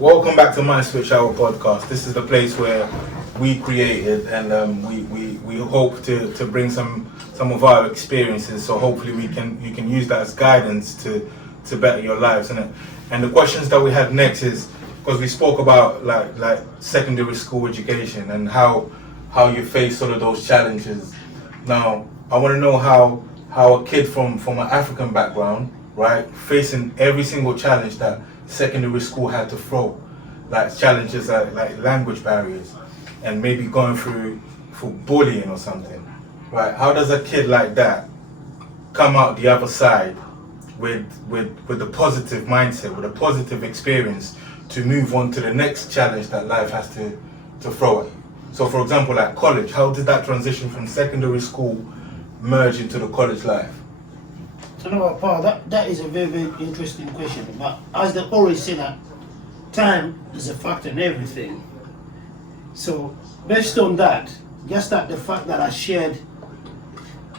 Welcome back to MindSwitch Hour podcast. This is the place where we created and we hope to bring some of our experiences. So hopefully you can use that as guidance to better your lives. And the questions that we have next is because we spoke about like secondary school education and how you face sort of those challenges. Now I want to know how a kid from an African background, right, facing every single challenge that secondary school had to throw, like challenges like language barriers and maybe going through for bullying or something, right? How does a kid like that come out the other side with a positive mindset, with a positive experience to move on to the next challenge that life has to throw at you? So for example, like college, how did that transition from secondary school merge into the college life? So you know what, Paul, that is a very, very interesting question. But as they always say that time is a factor in everything. So based on that, just that the fact that I shared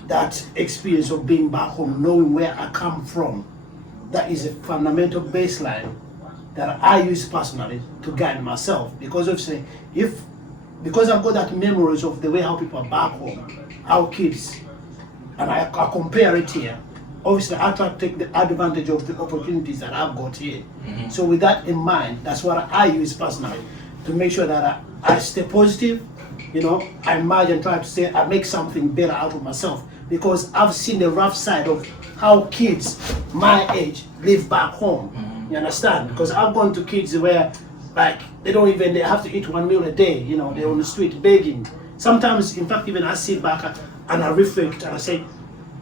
that experience of being back home, knowing where I come from, that is a fundamental baseline that I use personally to guide myself. Because obviously, because I've got that memories of the way how people are back home, our kids, and I compare it here. Obviously, I try to take the advantage of the opportunities that I've got here. Mm-hmm. So with that in mind, that's what I use personally to make sure that I stay positive. You know, I imagine try to say I make something better out of myself because I've seen the rough side of how kids my age live back home. Mm-hmm. You understand? Because I've gone to kids where like they have to eat one meal a day. You know, they're on the street begging. Sometimes, in fact, even I sit back and I reflect and I say,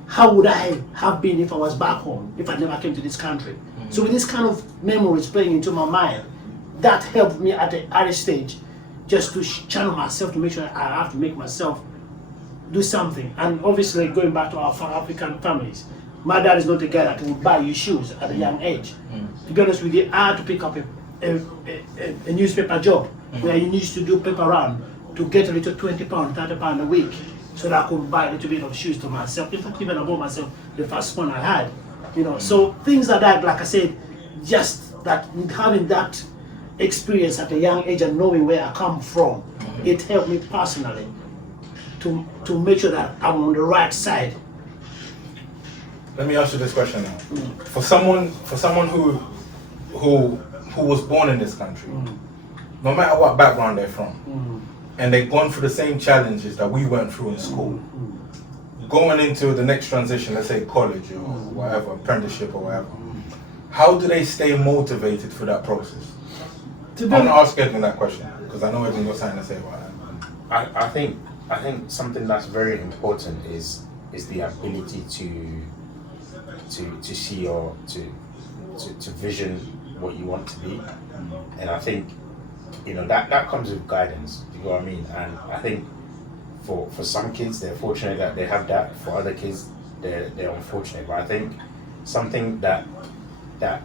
how would I have been if I was back home, if I never came to this country? Mm-hmm. So with this kind of memories playing into my mind, that helped me at the early stage just to channel myself to make sure I have to make myself do something. And obviously going back to our African families, my dad is not a guy that would buy you shoes at a young age. Mm-hmm. To be honest with you, I had to pick up a newspaper job where you used to do paper round to get a little £20, £30 a week, so that I could buy a little bit of shoes to myself. In fact, even I bought myself the first one I had. You know, so things like that, like I said, just that having that experience at a young age and knowing where I come from, it helped me personally to make sure that I'm on the right side. Let me ask you this question now. For someone who was born in this country, no matter what background they're from, and they've gone through the same challenges that we went through in school, going into the next transition, let's say college or whatever, apprenticeship or whatever, how do they stay motivated for that process? I'm going to ask Edwin that question, because I know Edwin got something to say about that. I think something that's very important is the ability to see or to vision what you want to be. And I think, you know, that comes with guidance. You know what I mean? And I think for some kids they're fortunate that they have that. For other kids they're unfortunate. But I think something that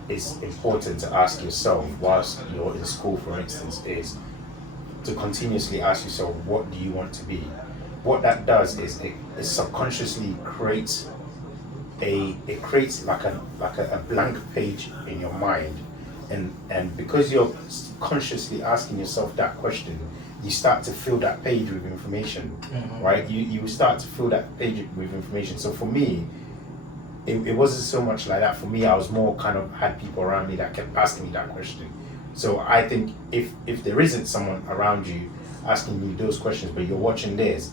is important to ask yourself whilst you're in school, for instance, is to continuously ask yourself, what do you want to be? What that does is it subconsciously creates like a blank page in your mind. And because you're consciously asking yourself that question, you start to fill that page with information, right? You start to fill that page with information. So for me, it wasn't so much like that. For me, I was more kind of had people around me that kept asking me that question. So I think if there isn't someone around you asking you those questions, but you're watching theirs,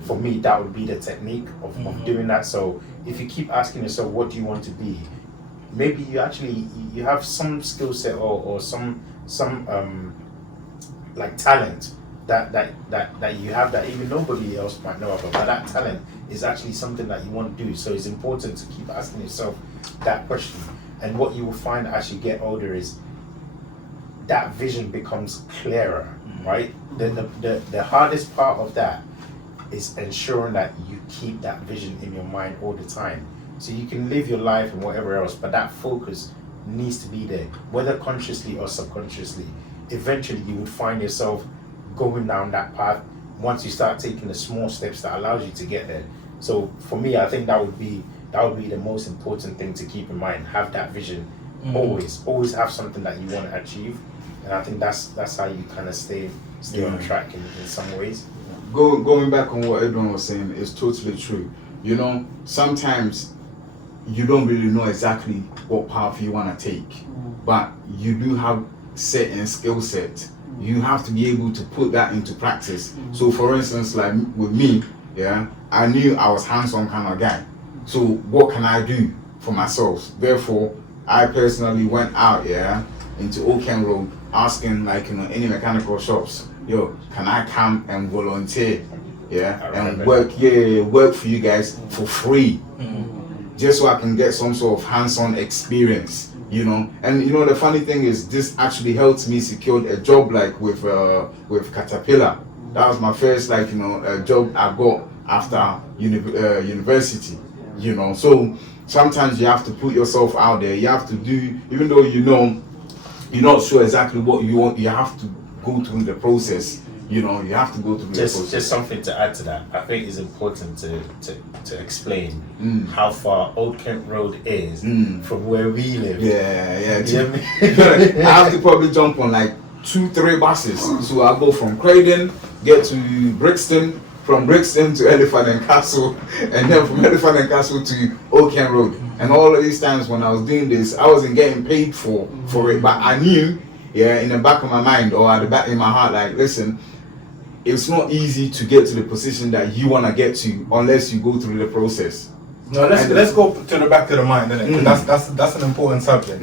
for me, that would be the technique of doing that. So if you keep asking yourself, what do you want to be? Maybe you have some skill set or some like talent that you have that even nobody else might know about, but that talent is actually something that you want to do. So it's important to keep asking yourself that question. And what you will find as you get older is that vision becomes clearer, right? The hardest part of that is ensuring that you keep that vision in your mind all the time. So you can live your life and whatever else, but that focus needs to be there, whether consciously or subconsciously. Eventually you would find yourself going down that path once you start taking the small steps that allows you to get there. So for me, I think that would be the most important thing to keep in mind. Have that vision. Always have something that you want to achieve, And I think that's how you kind of stay on track in some ways. Going back on what everyone was saying is totally true. You know, sometimes you don't really know exactly what path you want to take, but you do have certain skill set. You have to be able to put that into practice. So for instance, like with me, I knew I was hands-on kind of guy. So what can I do for myself? Therefore, I personally went out into Oaken Road asking, like, you know, any mechanical shops, yo, can I come and volunteer and work for you guys for free, just so I can get some sort of hands-on experience, you know. And you know, the funny thing is, this actually helped me secure a job, like with Caterpillar. That was my first, like, you know, job I got after university, you know. So sometimes you have to put yourself out there. You have to do, even though you know you're not sure exactly what you want, you have to go through the process. You know, you have to go through the process. Just something to add to that. I think it's important to explain how far Old Kent Road is from where we live. I have to probably jump on like 2-3 buses. So I go from Croydon, get to Brixton, from Brixton to Elephant and Castle, and then from Elephant and Castle to Old Kent Road. And all of these times when I was doing this, I wasn't getting paid for it, but I knew, in the back of my mind or at the back in my heart, like, listen, it's not easy to get to the position that you want to get to unless you go through the process. No, let's go to the back of the mind, innit? That's an important subject.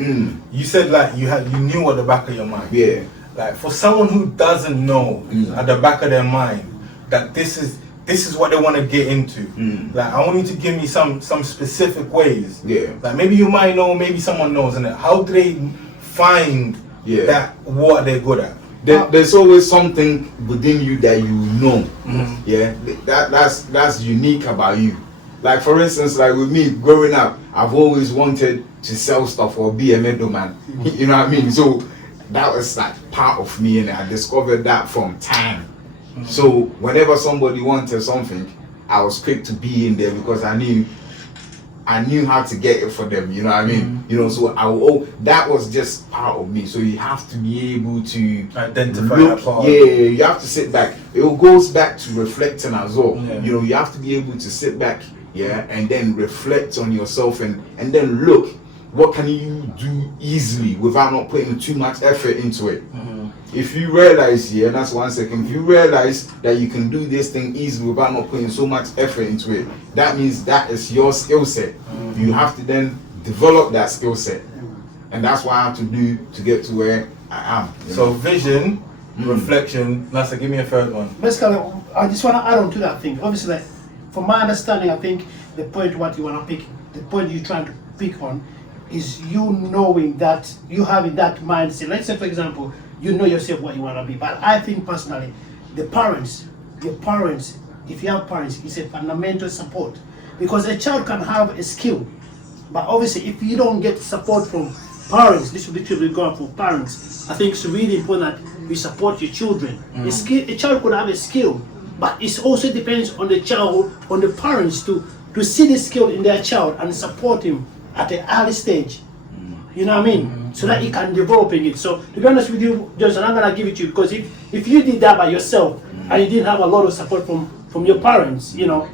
You said, like, you knew at the back of your mind. Yeah. Like, for someone who doesn't know at the back of their mind that this is what they want to get into. Like, I want you to give me some specific ways. Yeah. Like, maybe you might know, maybe someone knows, innit? How do they find that what they're good at? There's always something within you that you know. That's unique about you. Like, for instance, like with me growing up, I've always wanted to sell stuff or be a middleman. You know what I mean? So that was like part of me, and I discovered that from time. So whenever somebody wanted something, I was quick to be in there because I knew how to get it for them, you know what I mean? You know, so that was just part of me. So you have to be able to identify that part. Yeah, you have to sit back. It goes back to reflecting as well. You know, you have to be able to sit back, and then reflect on yourself and then look, what can you do easily without not putting too much effort into it? If you realize, that's 1 second, if you realize that you can do this thing easily without not putting so much effort into it, that means that is your skill set. You have to then develop that skill set. And that's what I have to do to get to where I am. So vision, reflection. Nasser, give me a third one. Basically, I just want to add on to that thing. Obviously, like, from my understanding, I think the point what you want to pick, the point you're trying to pick on, is you knowing that you having that mindset. Let's say, for example, you know yourself what you want to be. But I think personally, your parents, if you have parents, it's a fundamental support. Because a child can have a skill, but obviously if you don't get support from parents, this will literally go for parents. I think it's really important that you support your children. A child could have a skill, but it also depends on the child, on the parents to see the skill in their child and support him at an early stage. You know what I mean? So that he can develop in it. So to be honest with you, Johnson, I'm gonna give it to you because if you did that by yourself and you didn't have a lot of support from your parents, you know,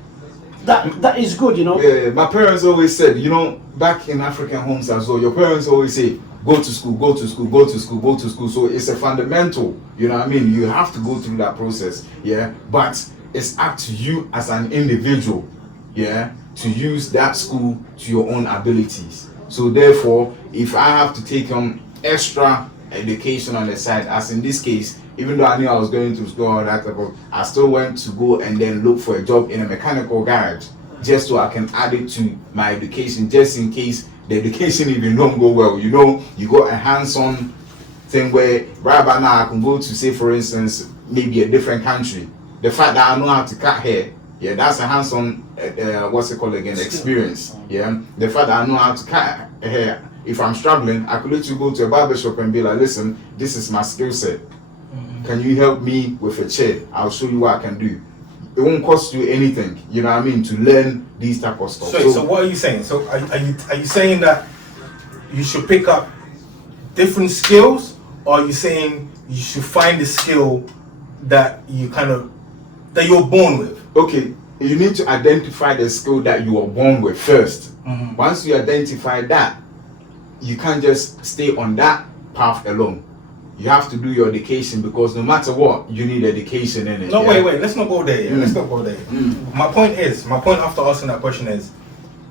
that is good, you know. Yeah, my parents always said, you know, back in African homes as well, your parents always say, go to school, go to school, go to school, go to school. So it's a fundamental, you know what I mean? You have to go through that process, but it's up to you as an individual, to use that school to your own abilities. So therefore, if I have to take on extra education on the side, as in this case, even though I knew I was going to school or that, I still went to go and then look for a job in a mechanical garage, just so I can add it to my education, just in case the education even don't go well. You know, you got a hands-on thing where right about now I can go to, say for instance, maybe a different country. The fact that I know how to cut hair, that's a hands-on experience. The fact that I know how to cut hair, if I'm struggling, I could literally go to a barber shop and be like, listen, this is my skill set. Can you help me with a chair? I'll show you what I can do. It won't cost you anything, you know what I mean, to learn these type of stuff. So what are you saying? So are you saying that you should pick up different skills, or are you saying you should find a skill that that you're born with? Okay, you need to identify the skill that you were born with first. Once you identify that, you can't just stay on that path alone. You have to do your education, because no matter what, you need education in it. No, wait, let's not go there. Let's not go there. My point after asking that question is,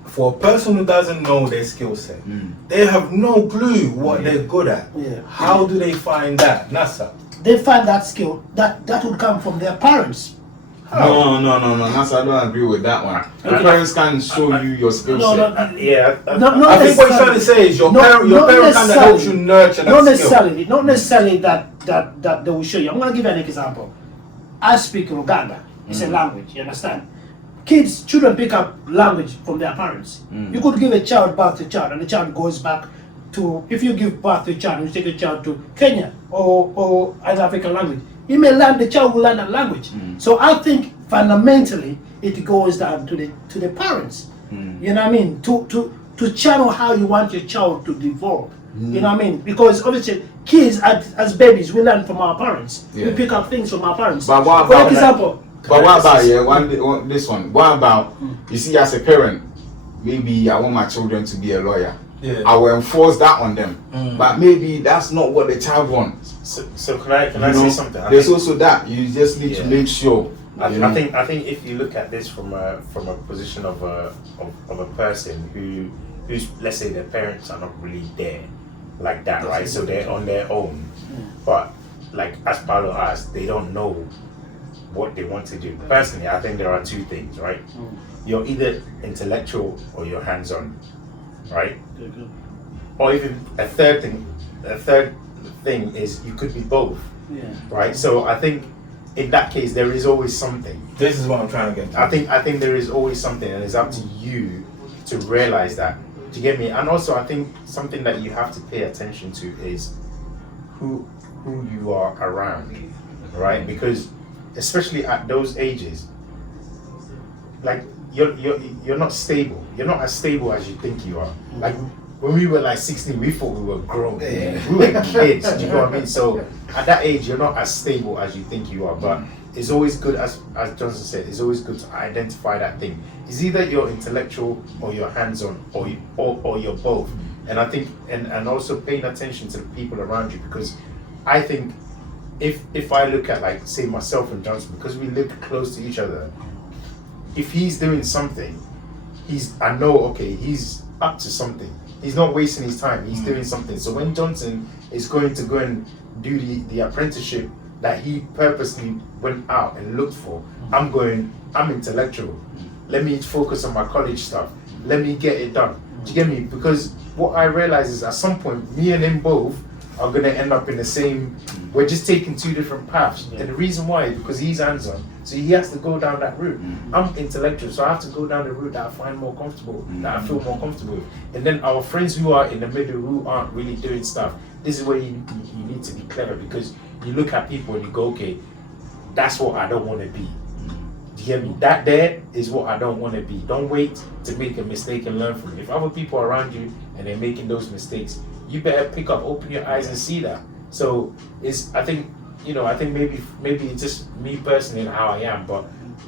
for a person who doesn't know their skill set, they have no clue what they're good at. How do they find that, Nasser? They find that skill that would come from their parents. No, Nasser, I don't agree with that one. Your parents can show you your skill set. I think what you're trying to say is your parents kind of helps you nurture that skill. Not necessarily that they will show you. I'm going to give you an example. I speak Uganda. It's a language, you understand? Children pick up language from their parents. You could give a child birth to a child, and the child goes back to, if you give birth to a child, you take a child to Kenya or an African language, the child will learn that language. So I think fundamentally it goes down to the parents. You know what I mean? To channel how you want your child to develop. You know what I mean? Because obviously kids as babies, we learn from our parents. We pick up things from our parents. But what about, for example, this one? What about, you see, as a parent, maybe I want my children to be a lawyer. I will enforce that on them. But maybe that's not what the child wants. So can I say something? There's also that. You just need to make sure. I think if you look at this from a position of a person who's, let's say, their parents are not really there like that, right? So they're on their own. But like as Paulo asked, they don't know what they want to do. Personally, I think there are two things, right? You're either intellectual or you're hands-on, right? Or even a third thing is you could be both, right? So I think in that case there is always something. This is what I'm trying to get to. I think there is always something, and it's up to you to realize that. Do you get me? And also I think something that you have to pay attention to is who you are around, right? Because especially at those ages, like you're not stable. You're not as stable as you think you are. Like when we were like 16, we thought we were grown. We were kids. Do you know what I mean? So at that age, you're not as stable as you think you are. But it's always good, as Johnson said, it's always good to identify that thing. It's either you're intellectual or you're hands-on, or you're both. And I think, and also paying attention to the people around you, because I think if I look at, like, say myself and Johnson, because we live close to each other, if he's doing something, I know, okay, he's up to something. He's not wasting his time. He's doing something. So when Johnson is going to go and do the apprenticeship that he purposely went out and looked for, I'm intellectual. Let me focus on my college stuff. Let me get it done. Do you get me? Because what I realize is at some point, me and him both are going to end up in the same, we're just taking two different paths. And the reason why is because he's hands-on, so he has to go down that route. I'm intellectual, so I have to go down the route that I find more comfortable, that I feel more comfortable with. And then our friends who are in the middle, who aren't really doing stuff, this is where you need to be clever, because you look at people and you go, okay, that's what I don't want to be. Do you hear me? That there is what I don't want to be. Don't wait to make a mistake and learn from it. If other people are around you and they're making those mistakes, you better open your eyes and see that. So I think maybe it's just me personally and how I am, but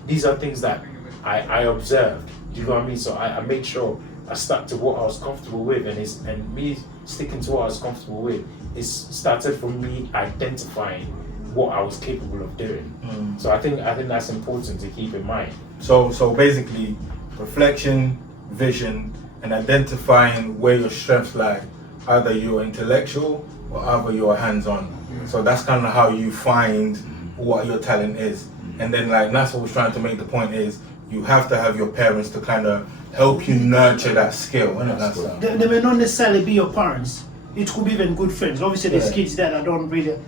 these are things that I observed. Do you know what I mean? So I made sure I stuck to what I was comfortable with, and me sticking to what I was comfortable with is started from me identifying what I was capable of doing. So I think that's important to keep in mind. So basically, reflection, vision, and identifying where your strengths lie. Either you're intellectual or either you're hands-on. So that's kind of how you find what your talent is. And then, like Nasser was trying to make the point, is you have to have your parents to kind of help you nurture that skill. They may not necessarily be your parents. It could be even good friends. Obviously, there's kids that don't really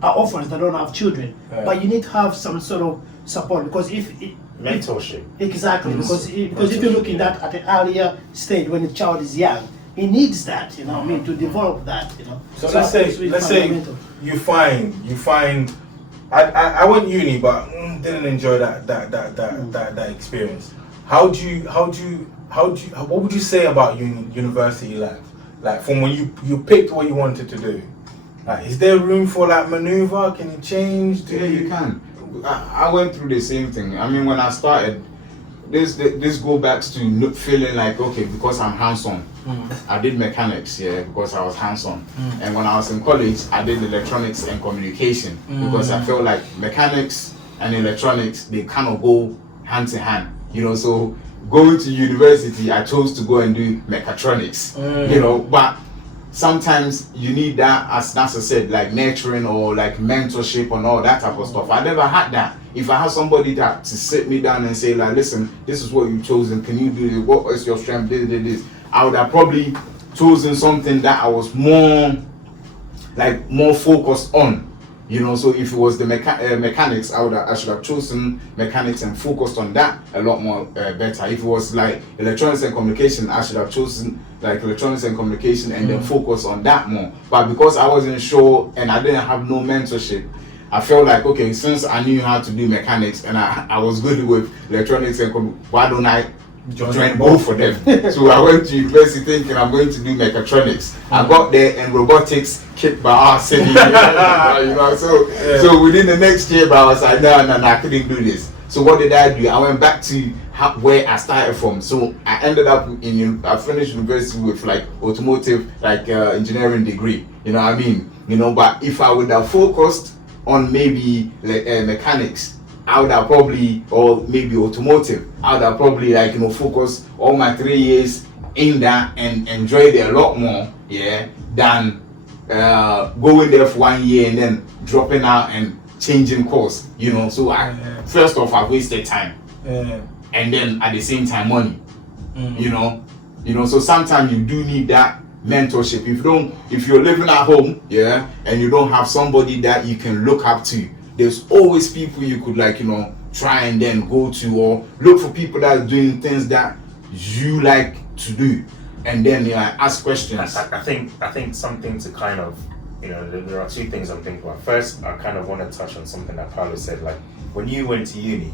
are orphans that don't have children. But you need to have some sort of support, because mentorship. Exactly, because if you're looking at an earlier stage when the child is young, he needs that, you know, to develop that, you know. So let's say you find. I went uni, but didn't enjoy that experience. What would you say about university life? Like from when you picked what you wanted to do, Like, is there room for like maneuver? Can you change? Yeah, you can. I went through the same thing. I mean, when I started, this go back to feeling like, okay, because I'm hands-on. I did mechanics, because I was hands-on. And when I was in college, I did electronics and communication because I felt like mechanics and electronics, they kind of go hand in hand. So going to university, I chose to go and do mechatronics. But sometimes you need that, as Nasser said, like nurturing or like mentorship and all that type of stuff. I never had that. If I had somebody that to sit me down and say like, listen, this is what you've chosen, can you do this? What is your strength? This. I would have probably chosen something that I was more focused on. So if it was the mechanics, I should have chosen mechanics and focused on that a lot more better. If it was like electronics and communication, I should have chosen like electronics and communication and then focus on that more. But because I wasn't sure and I didn't have no mentorship, I felt like, okay, since I knew how to do mechanics and I was good with electronics and why don't I join both of them? So I went to university thinking I'm going to do mechatronics. I got there and robotics kicked my ass in, So within the next year, I was like, no, I couldn't do this. So what did I do? I went back to where I started from. So I ended up I finished university with like automotive, like engineering degree. You know what I mean? But if I would have focused on maybe mechanics, I would have probably, or maybe automotive, I would have probably focused all my 3 years in that and enjoyed it a lot more, than going there for 1 year and then dropping out and changing course, So first off, I wasted time, and then at the same time money, So sometimes you do need that mentorship. If you're living at home, and you don't have somebody that you can look up to, there's always people you could try and then go to, or look for people that are doing things that you like to do, and then ask questions. I think something to kind of, there are two things I'm thinking about. First, I kind of want to touch on something that Paulo said. Like, when you went to uni,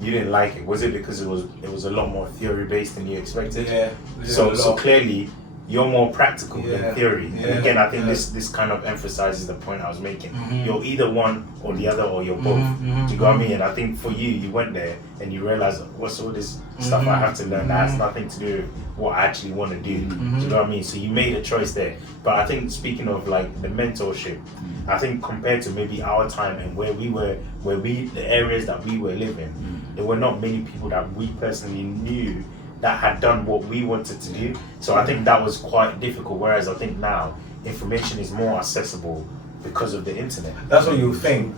you didn't like it. Was it because it was a lot more theory based than you expected? Yeah. So clearly, you're more practical than theory. And again, I think this kind of emphasizes the point I was making. You're either one or the other, or you're both. Do you know what I mean? And I think for you went there and you realize, what's all this stuff I have to learn that has nothing to do with what I actually want to do. Do you know what I mean? So you made a choice there. But I think, speaking of like the mentorship, I think compared to maybe our time and the areas that we were living, there were not many people that we personally knew that had done what we wanted to do. So I think that was quite difficult, whereas I think now information is more accessible because of the internet. That's what you think.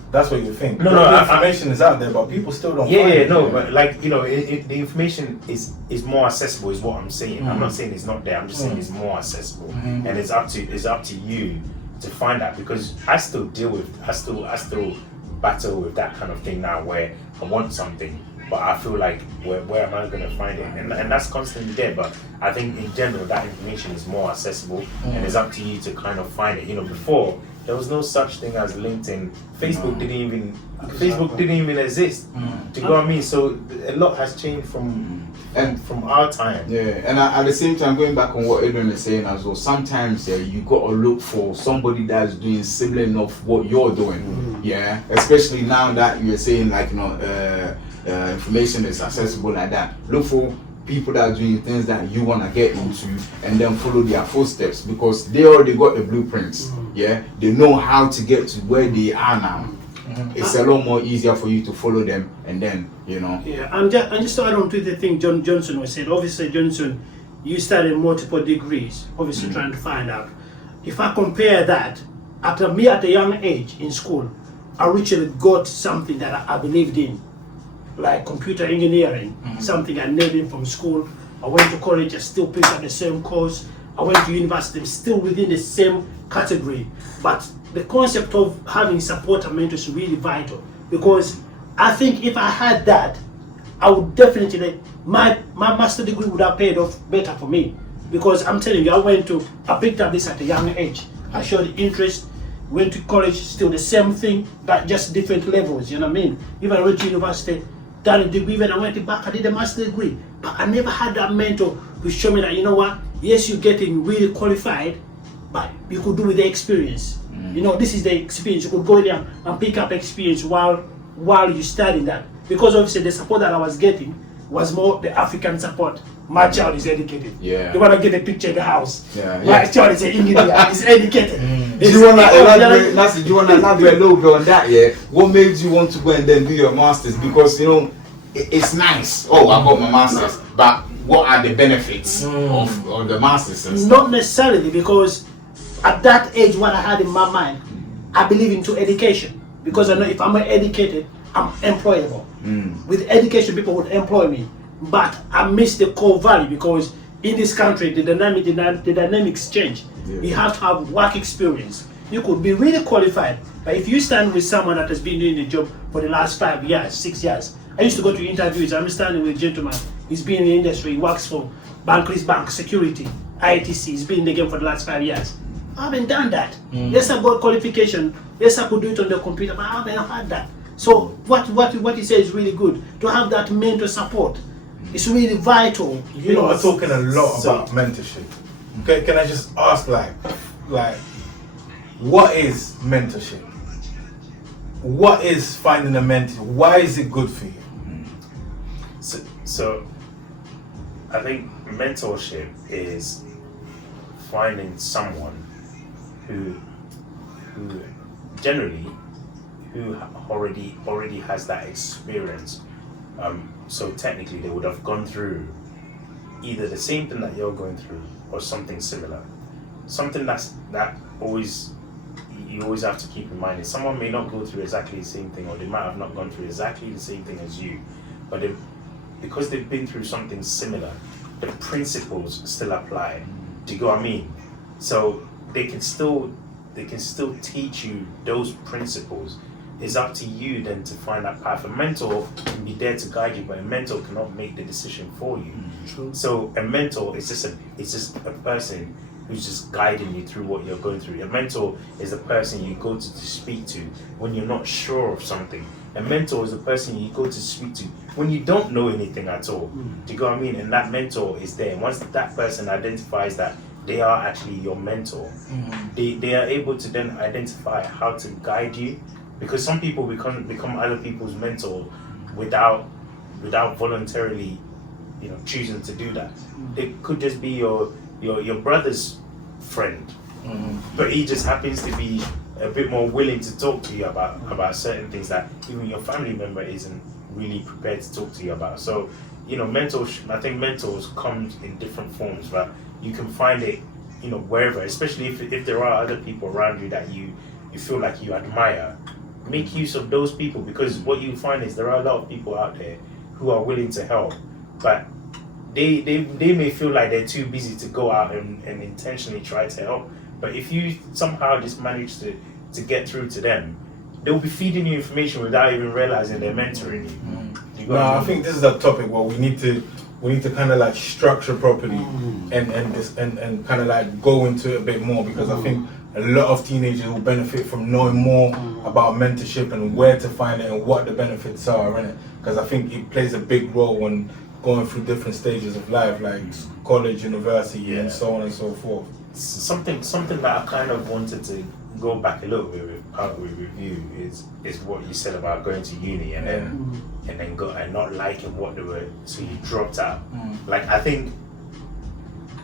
No, the information is out there, but people still don't. But like the information is more accessible, is what I'm saying. I'm not saying it's not there. I'm just saying it's more accessible, and it's up to you to find that, because I still battle with that kind of thing now, where I want something, but I feel like where am I going to find it? And that's constantly there. But I think in general that information is more accessible, and it's up to you to kind of find it. Before there was no such thing as LinkedIn. Facebook didn't even exist. Do you know what I mean? So a lot has changed from our time. Yeah, and at the same time, going back on what Adrian is saying as well, sometimes you got to look for somebody that's doing similar enough what you're doing. Yeah, especially now that you're saying like information is accessible like that. Look for people that are doing things that you want to get into, and then follow their footsteps, because they already got the blueprints. They know how to get to where they are now. It's a lot more easier for you to follow them, and then and just to add on to the thing John Johnson was said. Obviously, Johnson, you studied multiple degrees, obviously trying to find out. If I compare that, at a young age in school, I actually got something that I believed in, like computer engineering, something I needed from school. I went to college, I still picked up the same course. I went to university, still within the same category. But the concept of having support and mentors is really vital, because I think if I had that, I would definitely, my master degree would have paid off better for me. Because I'm telling you, I picked up this at a young age. I showed interest, went to college, still the same thing, but just different levels, you know what I mean? Even I went to university, done a degree, when I went back, I did a master degree. But I never had that mentor who showed me that, you know what, yes, you're getting really qualified, but you could do with the experience. You know, this is the experience. You could go there and pick up experience while you studying that. Because obviously the support that I was getting was more the African support. My child is educated. Yeah. You wanna get a picture in the house. Yeah, My yeah. child is an engineer. He's educated. Do you want to elaborate, Nasser, do you want to elaborate a little bit on that, yeah? What made you want to go and then do your masters? Because, you know, it's nice. Oh, I got my masters. But what are the benefits of the masters and stuff? Not necessarily, because at that age, what I had in my mind, I believe into education. Because I know if I'm educated, I'm employable. With education, people would employ me. But I miss the core value, because in this country, the dynamics change. Yeah. You have to have work experience. You could be really qualified, but if you stand with someone that has been doing the job for the last 5 years, 6 years. I used to go to interviews. I'm standing with a gentleman. He's been in the industry. He works for Barclays Bank Security, ITC. He's been in the game for the last 5 years. I haven't done that. Yes, I've got qualification. Yes, I could do it on the computer, but I haven't had that. So what he says is really good. To have that mentor support, it's really vital. You know, we're talking a lot about mentorship. Okay, can I just ask, like, what is mentorship? What is finding a mentor? Why is it good for you? So I think mentorship is finding someone who generally already has that experience. So technically they would have gone through either the same thing that you're going through or something similar. Something that you always have to keep in mind is someone may not go through exactly the same thing, or they might have not gone through exactly the same thing as you, but because they've been through something similar, the principles still apply. Do you get what I mean? So they can still teach you those principles. It's up to you then to find that path. A mentor can be there to guide you, but a mentor cannot make the decision for you. True. So a mentor is just a person who's just guiding you through what you're going through. A mentor is the person you go to speak to when you're not sure of something. A mentor is the person you go to speak to when you don't know anything at all. Do you get what I mean? And that mentor is there. And once that person identifies that they are actually your mentor, they are able to then identify how to guide you. Because some people become other people's mentor without voluntarily, choosing to do that. They could just be your brother's friend, but he just happens to be a bit more willing to talk to you about certain things that even your family member isn't really prepared to talk to you about. So, mentorship, I think mentors come in different forms, but you can find it, wherever, especially if there are other people around you that you feel like you admire. Make use of those people, because what you find is there are a lot of people out there who are willing to help, but they may feel like they're too busy to go out and intentionally try to help. But if you somehow just manage to get through to them, they'll be feeding you information without even realizing they're mentoring you. No, I think this is a topic where we need to kind of like structure properly and kind of like go into it a bit more, because I think a lot of teenagers will benefit from knowing more about mentorship and where to find it and what the benefits are, innit? Because I think it plays a big role when going through different stages of life, like college, university, and so on and so forth. Something that I kind of wanted to go back a little bit with you is what you said about going to uni and then go and not liking what they were, so you dropped out. Like, I think,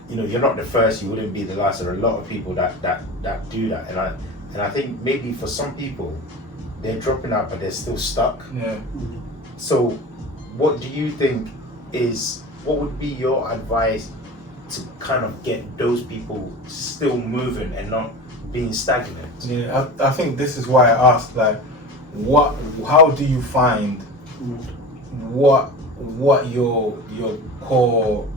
you're not the first, you wouldn't be the last. There are a lot of people that do that, and I think maybe for some people they're dropping out but they're still stuck. So what do you think what would be your advice to kind of get those people still moving and not being stagnant? I think this is why I asked, like, how do you find what your core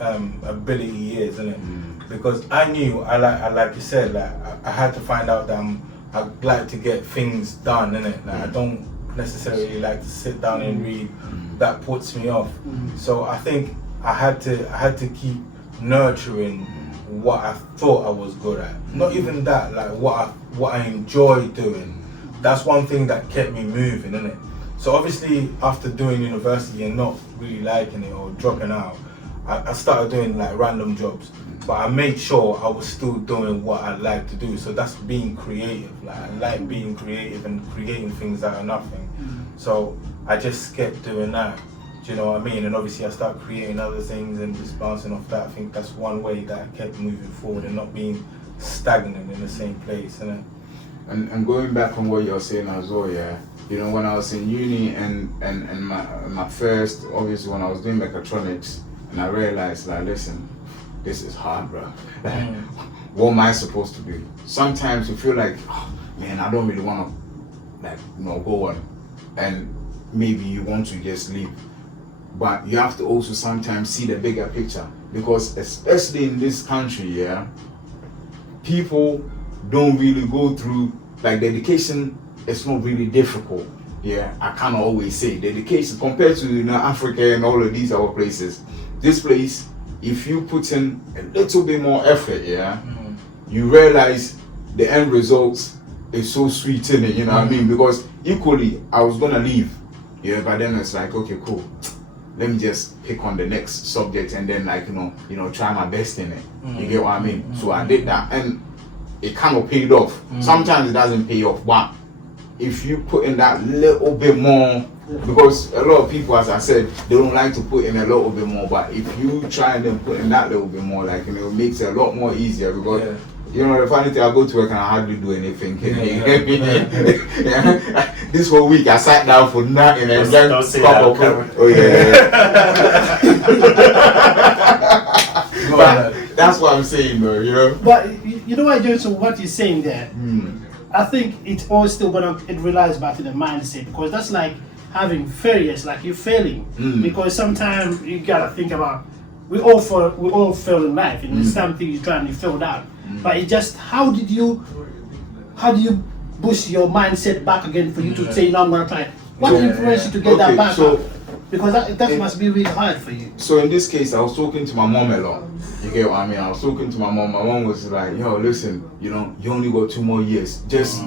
ability is, innit? Because I knew, like you said, like I had to find out that I like to get things done, innit? Like I don't necessarily like to sit down and read. That puts me off. So I think I had to keep nurturing what I thought I was good at. Not even that, like what I enjoy doing. That's one thing that kept me moving, innit? So obviously after doing university and not really liking it or dropping out, I started doing like random jobs. but I made sure I was still doing what I like to do. So that's being creative. Like I like being creative and creating things out of nothing. So I just kept doing that. Do you know what I mean? And obviously I started creating other things and just bouncing off that. I think that's one way that I kept moving forward and not being stagnant in the same place. And going back on what you're saying as well, yeah. You know, when I was in uni and my first, obviously when I was doing mechatronics, and I realized, like, listen, this is hard, bro. Like, what am I supposed to do? Sometimes you feel like, oh, man, I don't really want to, like, you know, go on. And maybe you want to just leave. But you have to also sometimes see the bigger picture. Because especially in this country, yeah, people don't really go through, like, the education is not really difficult. Yeah, I can't always say the education compared to, you know, Africa and all of these other places. This place, if you put in a little bit more effort, yeah, you realize the end results is so sweet in it, you know what I mean? Because equally, I was gonna leave, yeah, but then it's like, okay, cool. Let me just pick on the next subject and then, like, you know, try my best in it. You get what I mean? So I did that, and it kind of paid off. Sometimes it doesn't pay off, but if you put in that little bit more, because a lot of people, as I said, they don't like to put in a little bit more, but if you try and then put in that little bit more, like, you know, it makes it a lot more easier. Because you know, the funny thing, I go to work and I hardly do anything. This whole week I sat down for nothing and don't say that on camera. Oh yeah. But that's what I'm saying, though, you know. But you know what, Johnson, what you're saying there, I think it's all still gonna relies back to the mindset, because that's like having failures, like you're failing. Because sometimes you gotta think about, we all fail in life, and there's something you try and you failed out. But it's just how do you boost your mindset back again for you to say, no, I'm gonna try. What influenced you to get that back up? Because that must be really hard for you. So in this case, I was talking to my mom a lot. You get what I mean? I was talking to my mom. My mom was like, yo, listen, you know, you only got 2 more years. Just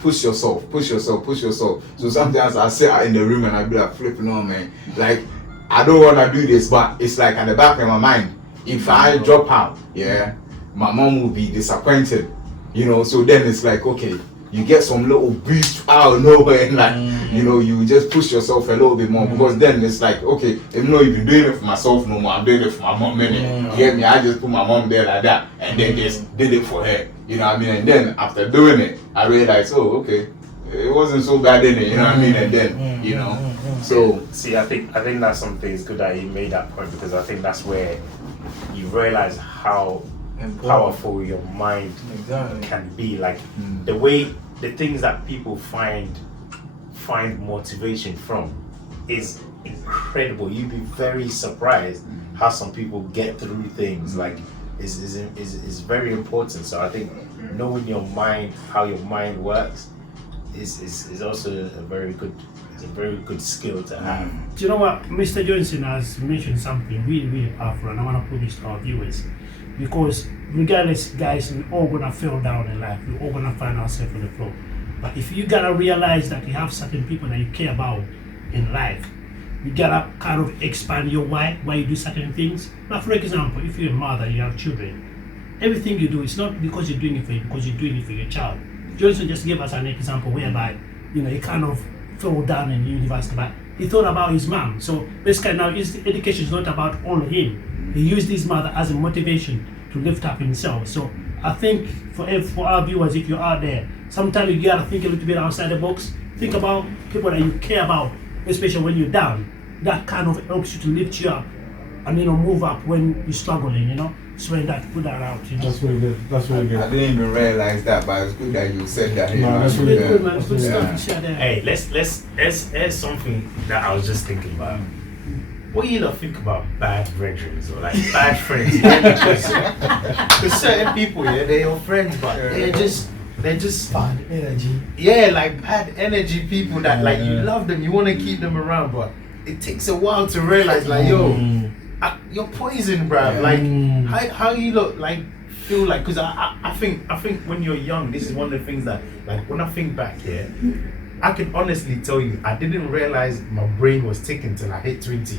push yourself. So sometimes I sit out in the room and I be like, flipping on, man. Like, I don't want to do this, but it's like at the back of my mind, if I drop out, yeah, my mom will be disappointed, you know. So then it's like, okay, you get some little boost out of nowhere, and like, you know, you just push yourself a little bit more, because then it's like, okay, even though you've been doing it for myself no more, I'm doing it for my mom, man. You get me? I just put my mom there like that, and then just did it for her, you know what I mean? And then after doing it, I realized, oh, okay, it wasn't so bad in it, you know what I mean? And then, you know, so. See, I think that's something. It's good that you made that point, because I think that's where you realize how powerful your mind can be. Like the things that people find motivation from is incredible. You'd be very surprised how some people get through things. Like is very important. So I think knowing your mind, how your mind works, is also a very good skill to have. Do you know what? Mr. Johnson has mentioned something really, really powerful, and I want to put this to our viewers. Because regardless, guys, we're all gonna fall down in life. We're all gonna find ourselves on the floor. But if you gotta realize that you have certain people that you care about in life, you gotta kind of expand your why you do certain things. Now, for example, if you're a mother, you have children, everything you do, it's not because you're doing it for you, because you're doing it for your child. Johnson just gave us an example whereby, you know, he kind of fell down in university, but he thought about his mom. So basically now his education is not about only him. He used his mother as a motivation to lift up himself. So I think for our viewers, if you're out there, sometimes you gotta think a little bit outside the box. Think about people that you care about, especially when you're down. That kind of helps you to lift you up and, you know, move up when you're struggling, you know. So put that out, you know. That's really good. That's really good. I didn't even realize that, but it's good that you said that. No, that's really good, man. It's good stuff to share there. Hey, here's something that I was just thinking about. What do you lot think about bad brethren or like bad friends? Because certain people, yeah, they're your friends, but they're just bad energy. Yeah, like bad energy people that like you love them, you want to keep them around, but it takes a while to realize, like, yo, you're poison, bruv. Like, how you look like feel like? Because I think when you're young, this is one of the things that, like, when I think back here, I can honestly tell you, I didn't realize my brain was ticking till I hit 20.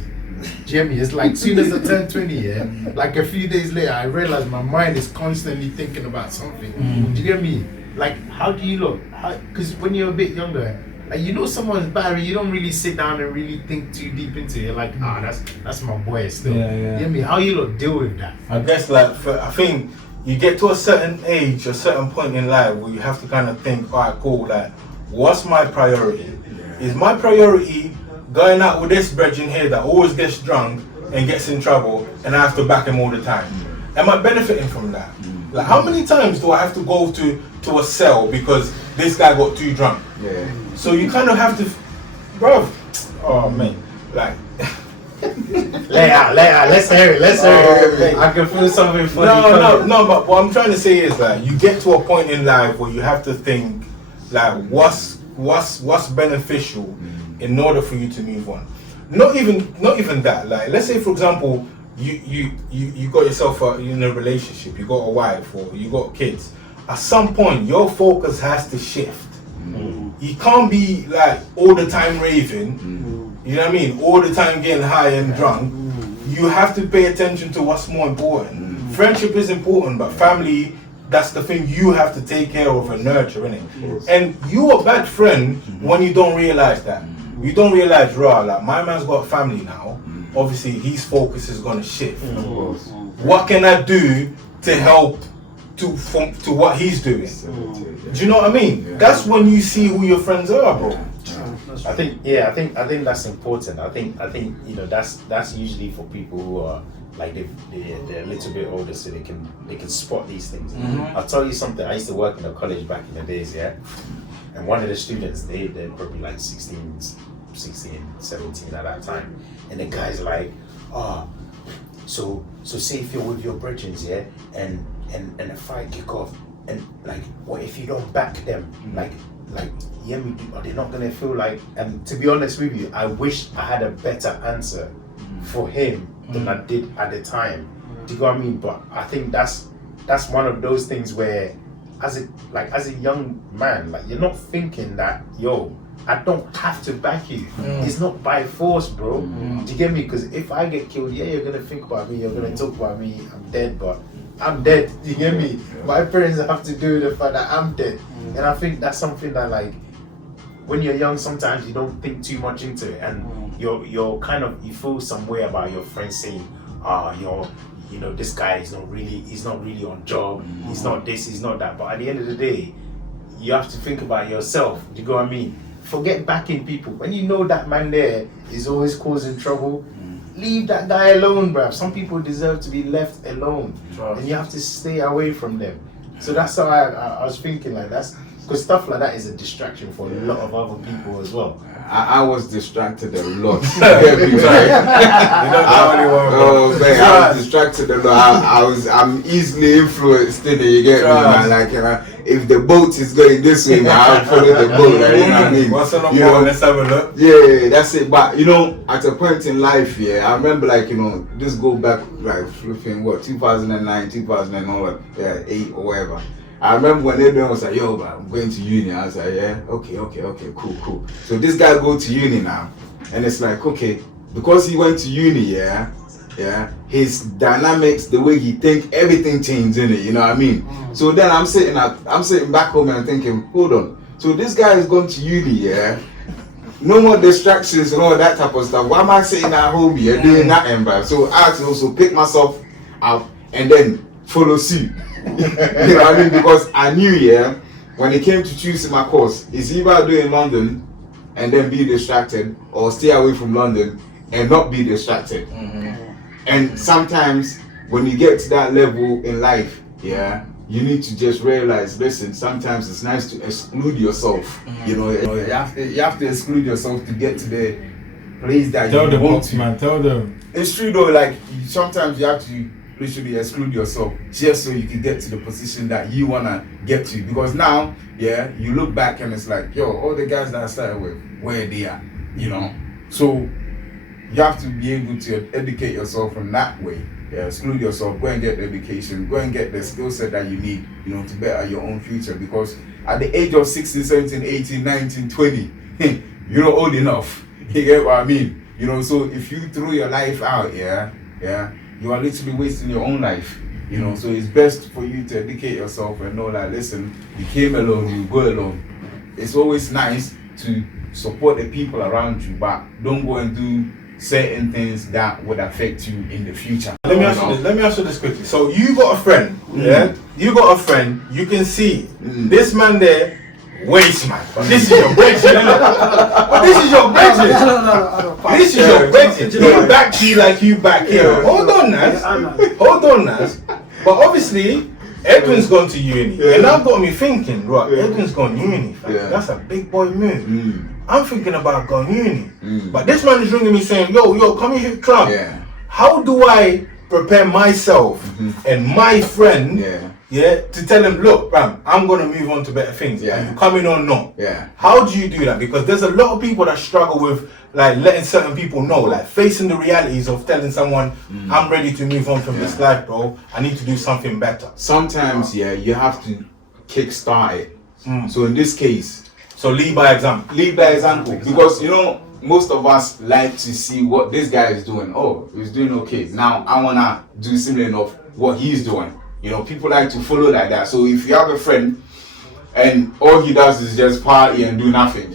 Jimmy, it's like soon as I turn 20, yeah, like a few days later, I realize my mind is constantly thinking about something. Do you get me? Like, how do you look? Because when you're a bit younger, like, you know someone's bad, you don't really sit down and really think too deep into it. You're like, that's my boy still. Yeah. You get me? How you look deal with that? I guess I think you get to a certain age, a certain point in life where you have to kind of think, alright, cool, like, what's my priority? Is my priority going out with this brethren here that always gets drunk and gets in trouble and I have to back him all the time? Am I benefiting from that? Like, how many times do I have to go to a cell because this guy got too drunk? Yeah. So you kind of have to, bro. Oh man, like. Lay out, let's hear it, I can feel something funny. No, but what I'm trying to say is that you get to a point in life where you have to think, like, what's beneficial in order for you to move on. Not even that. Like, let's say for example, you got yourself in a relationship, you got a wife or you got kids. At some point, your focus has to shift. You can't be like all the time raving. You know what I mean? All the time getting high and drunk. You have to pay attention to what's more important. Friendship is important, but family, that's the thing you have to take care of and nurture, innit? And you're a bad friend when you don't realize that. You don't realize, like, my man's got a family now. Obviously, his focus is gonna shift. What can I do to help to what he's doing? Do you know what I mean? That's when you see who your friends are, bro. I think that's important. I think that's usually for people who are like they're a little bit older, so they can spot these things. I'll tell you something. I used to work in a college back in the days, yeah, and one of the students, they're probably like 16, 17 at that time, and the guy's like, so say if you're with your brethren, yeah, and a fight kick off, and like, what if you don't back them? Like, yeah, are they not gonna feel like? And to be honest with you, I wish I had a better answer for him than I did at the time. Do you know what I mean? But I think that's one of those things where, as a young man, like, you're not thinking that, yo, I don't have to back you. It's not by force, bro. Do you get me? Because if I get killed, yeah, you're gonna think about me, you're gonna talk about me, I'm dead, but I'm dead. Do you get me? My parents have to do with the fact that I'm dead. And I think that's something that, like, when you're young, sometimes you don't think too much into it, and you're kind of, you feel some way about your friends saying, this guy is not really on job, he's not this, he's not that. But at the end of the day, you have to think about yourself. Do you know what I mean? Forget backing people. When you know that man there is always causing trouble, leave that guy alone, bruv. Some people deserve to be left alone, and you have to stay away from them. So that's how I was thinking, like, that's because stuff like that is a distraction for a lot of other people as well. I was distracted a lot every time. Oh man, I was distracted a lot. I'm easily influenced in it, you get me, man? Like, if the boat is going this way, man, I'll follow the boat, like, you know what I mean? What's on the boat? Let's have a look. Yeah, that's it. But at a point in life, yeah, I remember, like, this go back, like, flipping 2009, 2008 or whatever. I remember when everyone was like, yo, I'm going to uni. I was like, yeah, okay, cool. So this guy go to uni now, and it's like, okay, because he went to uni, yeah, his dynamics, the way he think, everything changed in it, you know what I mean? So then I'm sitting back home and I'm thinking, hold on, so this guy is going to uni, yeah, no more distractions and all that type of stuff. Why am I sitting at home here doing nothing, bro? So I had to also pick myself up and then follow suit. You know what I mean? Because I knew, yeah, when it came to choosing my course, it's either do in London and then be distracted, or stay away from London and not be distracted. And sometimes when you get to that level in life, yeah, you need to just realize, listen, sometimes it's nice to exclude yourself. You have to exclude yourself to get to the place that you want want to. Man, tell them. It's true though, like, sometimes you have to literally exclude yourself just so you can get to the position that you want to get to. Because now, yeah, you look back and it's like, yo, all the guys that I started with, where they are, So you have to be able to educate yourself in that way. Yeah, exclude yourself, go and get the education, go and get the skill set that you need, to better your own future. Because at the age of 16, 17, 18, 19, 20, you're not old enough. You get what I mean? You know, so if you throw your life out, yeah, you are literally wasting your own life. You know, so it's best for you to educate yourself and know that, listen, you came alone, you go alone. It's always nice to support the people around you, but don't go and do certain things that would affect you in the future. Let me ask you this quickly. So you got a friend, yeah? You got a friend, you can see this man there, waste man. But this is your brethren. But this is your brethren. No. This is your brethren. He back you like you back him. Hold on, Nas. But obviously, Edwin's gone to uni. And that got me thinking, right, Edwin's gone uni. That's a big boy move. I'm thinking about going uni. But this man is ringing me saying, yo, come here, club. How do I prepare myself and my friend to tell him, look, Ram, I'm going to move on to better things. Are you coming or not? How do you do that? Because there's a lot of people that struggle with like letting certain people know, like facing the realities of telling someone, I'm ready to move on from this life, bro. I need to do something better. Sometimes, you have to kickstart it. So in this case, so lead by example. Because you know, most of us like to see what this guy is doing. Oh, he's doing okay. Now I wanna do similar enough what he's doing. You know, people like to follow like that. So if you have a friend and all he does is just party and do nothing,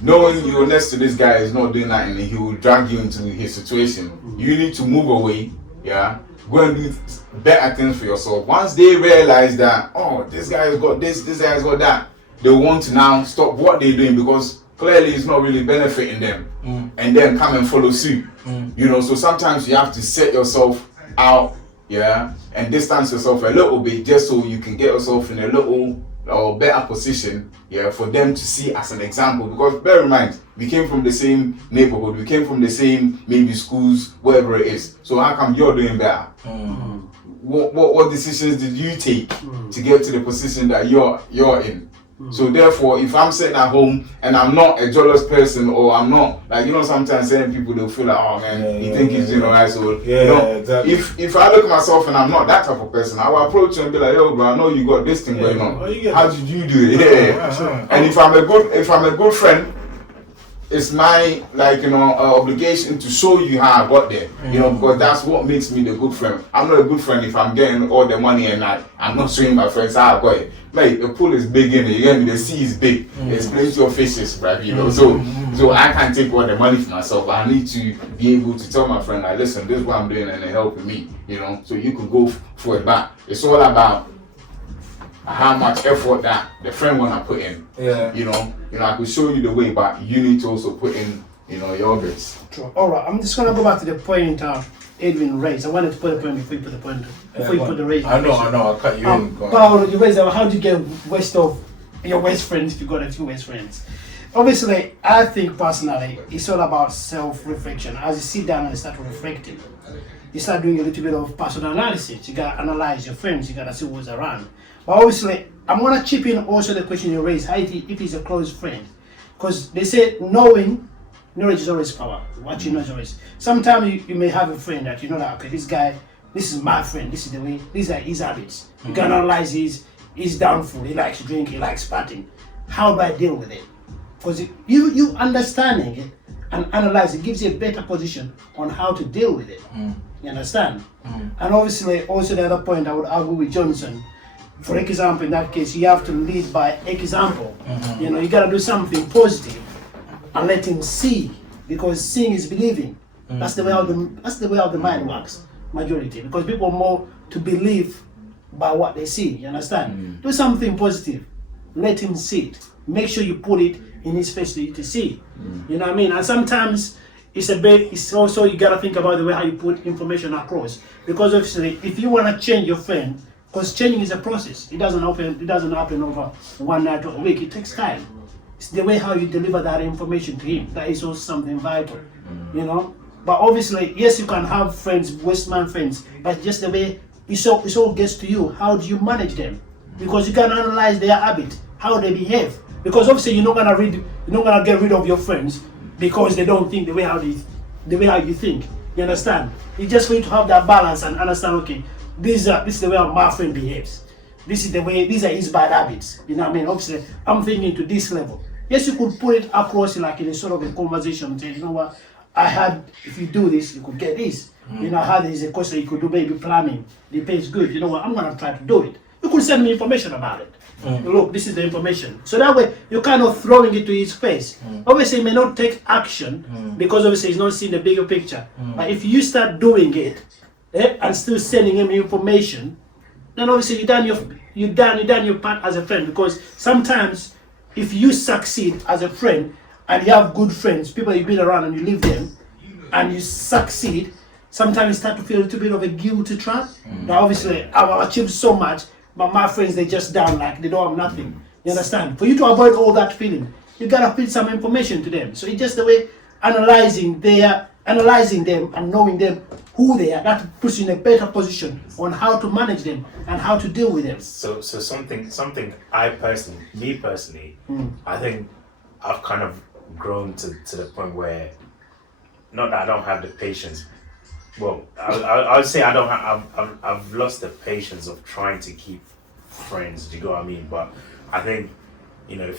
knowing you're next to this guy is not doing that and he will drag you into his situation, you need to move away, go and do better things for yourself. Once they realize that, oh, this guy has got this guy has got that, they want to now stop what they're doing because clearly it's not really benefiting them, and then come and follow suit. You know, so sometimes you have to set yourself out, and distance yourself a little bit just so you can get yourself in a little or better position, for them to see as an example. Because bear in mind, we came from the same neighborhood, we came from the same maybe schools, wherever it is. So how come you're doing better? What decisions did you take to get to the position that you're in? So therefore, if I'm sitting at home and I'm not a jealous person, or I'm not, like, you know, sometimes certain people, they'll feel like, oh man, you think he's doing alright. So you know, exactly. if I look at myself and I'm not that type of person, I will approach you and be like, yo bro, I know you got this thing going on. How did you do it? And if I'm a good friend, it's my, like, you know, obligation to show you how I got there. You know, because that's what makes me the good friend. I'm not a good friend if I'm getting all the money and I'm not showing my friends how I got it. Mate, the pool is big in it, you get me? The sea is big. There's plenty of fishes, bruv, you know. So I can't take all the money for myself. I need to be able to tell my friend, like, listen, this is what I'm doing and they're helping me, you know. So you could go for it back. It's all about how much effort that the friend wanna put in. You know, I could show you the way, but you need to also put in, you know, your bits. True. Alright, I'm just gonna go back to the point Edwin raised. I wanted to put a point before you put the point. Before you put the raise. I know, I'll cut you in. Paulo, you raised how do you get west of your best friends if you got a few best friends? Obviously, I think personally, it's all about self-reflection. As you sit down and start reflecting, you start doing a little bit of personal analysis. You gotta analyze your friends, you gotta see what's around. But obviously, I'm gonna chip in also the question you raised, if he's a close friend. Because they say knowledge is always power. What you know is always. Sometimes you may have a friend that you know that, okay, this guy, this is my friend, this is the way, these are his habits. You can analyze his downfall. He likes to drink, he likes partying. How do I deal with it? Because you understanding it and analyze it gives you a better position on how to deal with it. You understand? And obviously, also the other point I would argue with Johnson. For example, in that case, you have to lead by example. You know, you gotta do something positive and let him see, because seeing is believing. That's the way how the mind works, majority. Because people are more to believe by what they see. You understand? Do something positive. Let him see it. Make sure you put it in his face for you to see. You know what I mean? And sometimes it's also you gotta think about the way how you put information across. Because obviously, if you wanna change your friend, because changing is a process. It doesn't happen over one night or a week. It takes time. It's the way how you deliver that information to him that is also something vital, you know. But obviously, yes, you can have friends, Westman friends, but just the way it all gets to you. How do you manage them? Because you can analyze their habit, how they behave. Because obviously, you're not gonna get rid of your friends because they don't think the way how you think. You understand? It's just for you to have that balance and understand. Okay, this is the way my friend behaves. These are his bad habits. You know what I mean? Obviously, I'm thinking to this level. Yes, you could put it across in like in a sort of a conversation, say, you know what, I had, if you do this, you could get this. You know, I had this a course that you could do maybe plumbing. The pay is good. You know what, I'm gonna try to do it. You could send me information about it. Look, this is the information. So that way, you're kind of throwing it to his face. Obviously, he may not take action because obviously he's not seeing the bigger picture. But if you start doing it and still sending him information, then obviously you done your part as a friend. Because sometimes, if you succeed as a friend and you have good friends, people you've been around and you leave them, and you succeed, sometimes you start to feel a little bit of a guilty trap. Now, obviously, I've achieved so much. But my friends, they just down like they don't have nothing. You understand? For you to avoid all that feeling, you gotta feed some information to them. So it's just the way analyzing them and knowing them who they are. That puts you in a better position on how to manage them and how to deal with them. So something me personally, I think I've kind of grown to the point where, not that I don't have the patience. Well, I would say I don't have. I've lost the patience of trying to keep friends. Do you know what I mean? But I think, you know,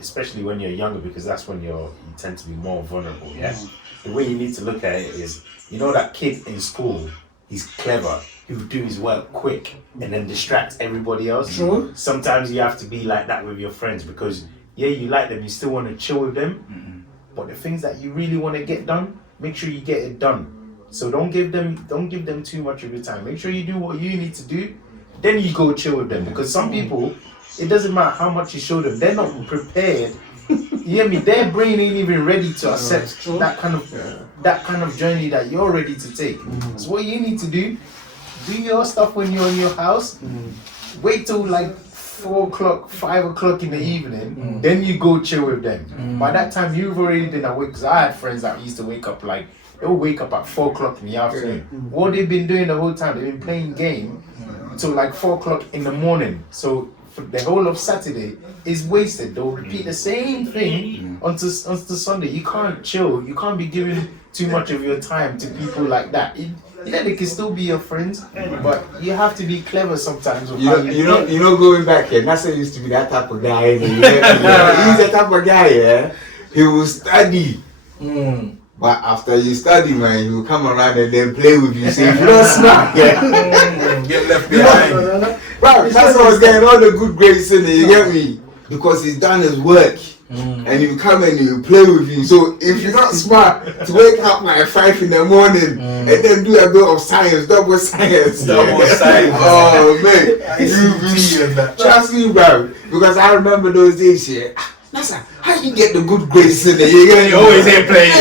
especially when you're younger, because that's when you tend to be more vulnerable. Yeah. The way you need to look at it is, you know, that kid in school, he's clever. He will do his work quick and then distract everybody else. True. Sometimes you have to be like that with your friends because you like them, you still want to chill with them, but the things that you really want to get done, make sure you get it done. So don't give them too much of your time. Make sure you do what you need to do, then you go chill with them. Because some people, it doesn't matter how much you show them, they're not prepared. You hear me? Their brain ain't even ready to accept that kind of journey that you're ready to take. So what you need to do your stuff when you're in your house. Wait till like 4 o'clock, 5 o'clock in the evening, then you go chill with them. By that time, you've already been awake. Because I had friends that used to wake up they'll wake up at 4 o'clock in the afternoon. What they've been doing the whole time, they've been playing game till like 4 o'clock in the morning. So for the whole of Saturday is wasted. They'll repeat the same thing until Sunday. You can't chill. You can't be giving too much of your time to people like that. They can still be your friends, but you have to be clever sometimes. You know, going back here, Nasser used to be that type of guy. He's the type of guy, yeah. He will study. But after you study, man, he will come around and then play with you. See, if you don't smart, get left behind. Bro, that's why I was getting all the good grades in there, you get me? Because he's done his work. And you come and you play with you. So if you're not smart to wake up at 5 in the morning and then do a bit of science, double science. Oh man, trust me, bro. Because I remember those days, yeah. Nasser, how you get the good grades in there? You always there playing.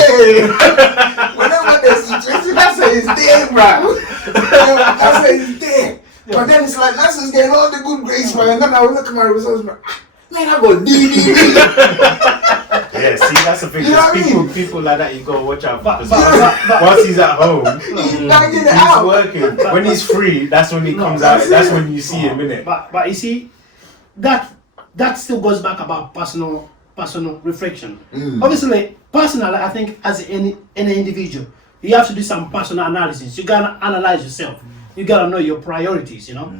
Whenever there's situation, Nasser is there, bro. Nasser is there. But then it's like Nasser's getting all the good grades, man. And then I will look at my results, man. Man, I got D. Yeah, see, that's the thing. You know There's people like that you gotta watch out for. Once he's at home, he's working. When he's free, that's when he comes out. That's when you see him, innit? But you see, that still goes back about personal reflection. Obviously, personally, I think as any individual, you have to do some personal analysis. You gotta analyze yourself. You gotta know your priorities. You know.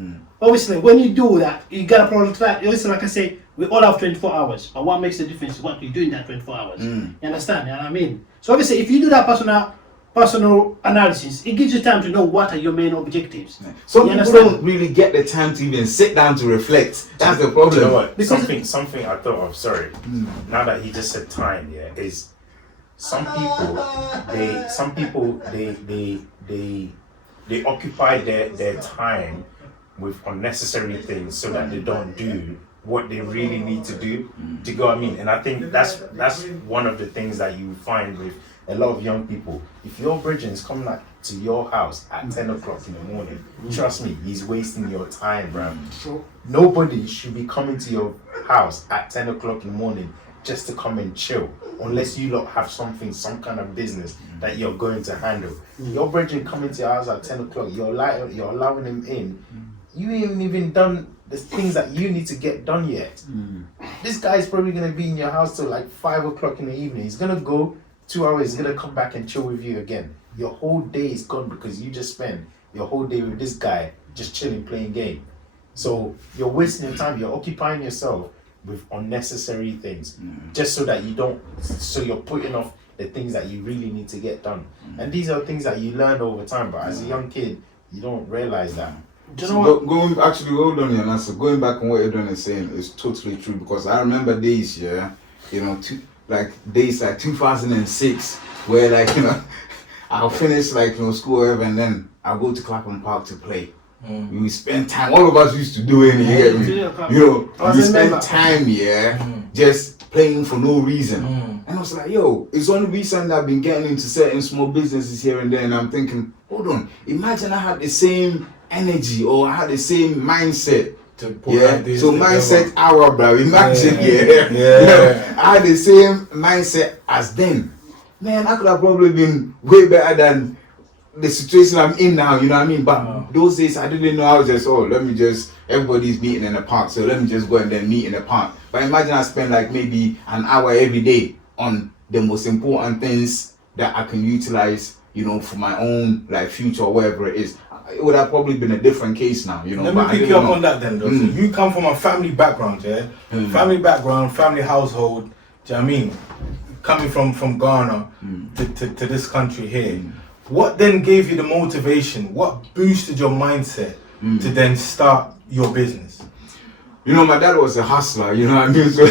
Obviously, when you do that, you gotta prioritize. Obviously, like I say, we all have 24 hours, but what makes the difference is what you do in that 24 hours. You understand? You know what I mean? So obviously, if you do that personal analysis, it gives you time to know what are your main objectives. Some people don't really get the time to even sit down to reflect. That's the problem. You know what? Something I thought of. Sorry. Now that he just said time, is some people they occupy their time with unnecessary things so that they don't do what they really need to do. Do you know what I mean? And I think that's one of the things that you find with a lot of young people. If your virgin's come like to your house at 10 o'clock in the morning, trust me, he's wasting your time, bro. Nobody should be coming to your house at 10 o'clock in the morning just to come and chill, unless you lot have some kind of business that you're going to handle. Your virgin coming to your house at 10 o'clock, you're allowing him in. You ain't even done the things that you need to get done yet. This guy is probably going to be in your house till like 5 o'clock in the evening. He's going to go 2 hours, he's going to come back and chill with you again. Your whole day is gone because you just spent your whole day with this guy just chilling, playing game. So you're wasting your time, you're occupying yourself with unnecessary things, just so that so you're putting off the things that you really need to get done. And these are things that you learn over time, but as a young kid, you don't realize that. Do you know what? Actually, hold on, Nasser. Going back on what Edwin is saying is totally true, because I remember days, days like 2006, where I'll finish school whatever, and then I'll go to Clapham Park to play. We spend time. All of us used to do it here. We spend time, just playing for no reason. And I was like, yo, it's only recently I've been getting into certain small businesses here and there, and I'm thinking, hold on, imagine I had the same energy or I had the same mindset. So MindSwitch Hour, bro. Imagine, I had the same mindset as then. Man, I could have probably been way better than the situation I'm in now, you know what I mean? But those days I didn't know. I was just, everybody's meeting in the park, so let me just go and then meet in the park. But imagine I spend maybe an hour every day on the most important things that I can utilize, for my own future or whatever it is. It would have probably been a different case now, Let me pick you up on that then, though. So you come from a family background, family background, family household. Do you know what I mean? Coming from Ghana to this country here. What then gave you the motivation? What boosted your mindset to then start your business? My dad was a hustler, you know what I mean? So,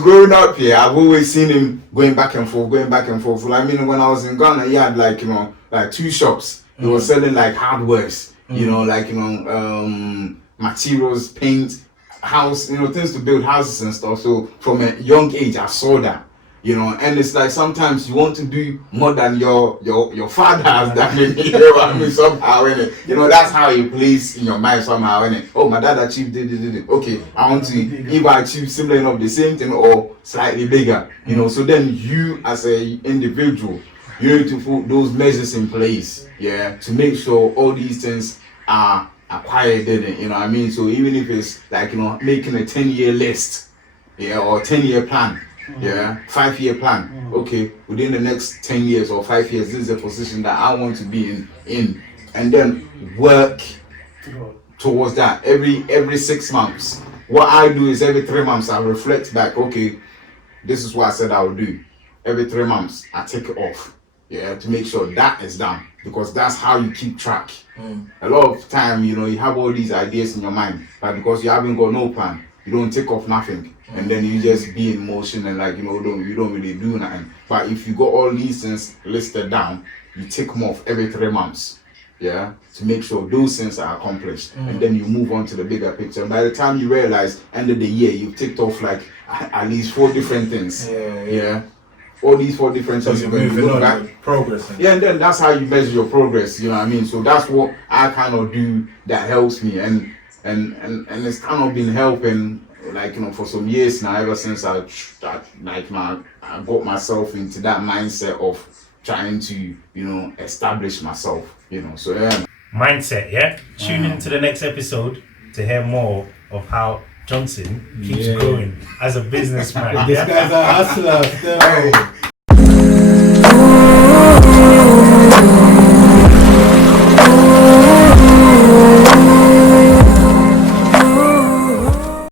growing up here, I've always seen him going back and forth. When I was in Ghana, he had 2 shops. He was selling hardwares, materials, paint, house, things to build houses and stuff. So from a young age, I saw that. And it's sometimes you want to do more than your father has done, somehow, innit? That's how you place in your mind somehow, innit? Oh, my dad achieved it. Okay, I want to either achieve similar enough the same thing or slightly bigger, So then you as a individual, you need to put those measures in place, to make sure all these things are acquired, you know what I mean? So even if it's making a 10-year list, or 10-year plan, 5-year plan. Okay, within the next 10 years or 5 years, this is the position that I want to be in, and then work towards that every 6 months. What I do is every 3 months I reflect back. Okay, this is what I said I would do. Every 3 months I take it off, to make sure that is done, because that's how you keep track. A lot of time, you have all these ideas in your mind, but because you haven't got no plan, you don't take off nothing. And then you just be in motion and you don't really do nothing. But if you got all these things listed down, you take them off every 3 months, to make sure those things are accomplished. And then you move on to the bigger picture. And by the time you realize, end of the year, you've ticked off at least 4 different things. All these 4 different things. So you're moving on, progressing. And then that's how you measure your progress. You know what I mean? So that's what I kind of do that helps me, and it's kind of been helping. For some years now, ever since I got myself into that mindset of trying to, establish myself, so Mindset, Tune in to the next episode to hear more of how Johnson keeps growing as a businessman. This guy's a hustler.